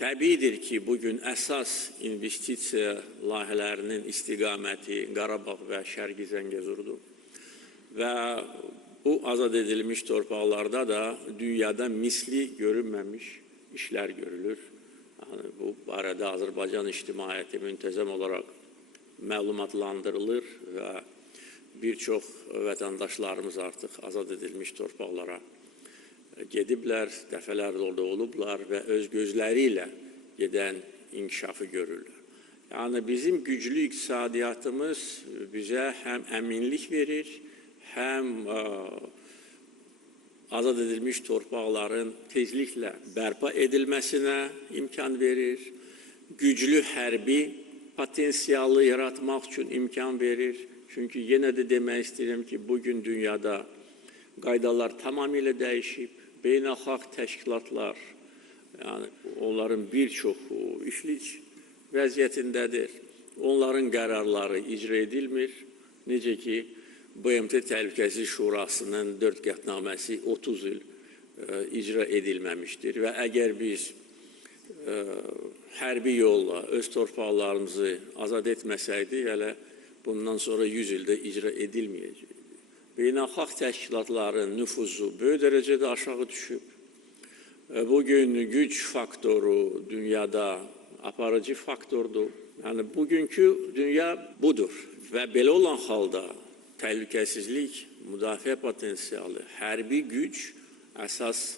Təbiidir ki, bugün əsas investisiya layihələrinin istiqaməti Qarabağ və Şərqi Zəngəzurdur. Və bu azad edilmiş torpaqlarda da dünyada misli görünməmiş işlər görülür. Yəni, bu barədə Azərbaycan ictimaiyyəti müntəzəm olaraq məlumatlandırılır və bir çox vətəndaşlarımız artıq azad edilmiş torpaqlara gediblər, dəfələrlə orada olublar və öz gözləri ilə gedən inkişafı görürlər. Yəni, bizim güclü iqtisadiyyatımız bizə həm əminlik verir, həm azad edilmiş torpaqların tezliklə bərpa edilməsinə imkan verir, güclü hərbi potensialı yaratmaq üçün imkan verir. Çünki yenə də demək istəyirəm ki, bugün dünyada qaydalar tamamilə dəyişib, beynəlxalq təşkilatlar, yəni onların bir çoxu işlik vəziyyətindədir. Onların qərarları icra edilmir. Necə ki, BMT Təhlükəsizlik Şurasının 4 qətnaməsi 30 il icra edilməmişdir və əgər biz hərbi yolla öz torpaqlarımızı azad etməsəydik, hələ bundan sonra 100 ildə icra edilməyəcək. Beynəlxalq təşkilatların nüfuzu böyük dərəcədə aşağı düşüb. Bugün güc faktoru dünyada aparıcı faktordur. Yəni, bugünkü dünya budur və belə olan halda təhlükəsizlik, müdafiə potensialı, hərbi güc əsas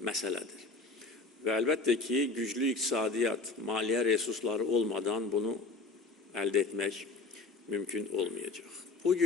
məsələdir. Və əlbəttə ki, güclü iqtisadiyyat, maliyyə resursları olmadan bunu əldə etmək mümkün olmayacaq. Bugün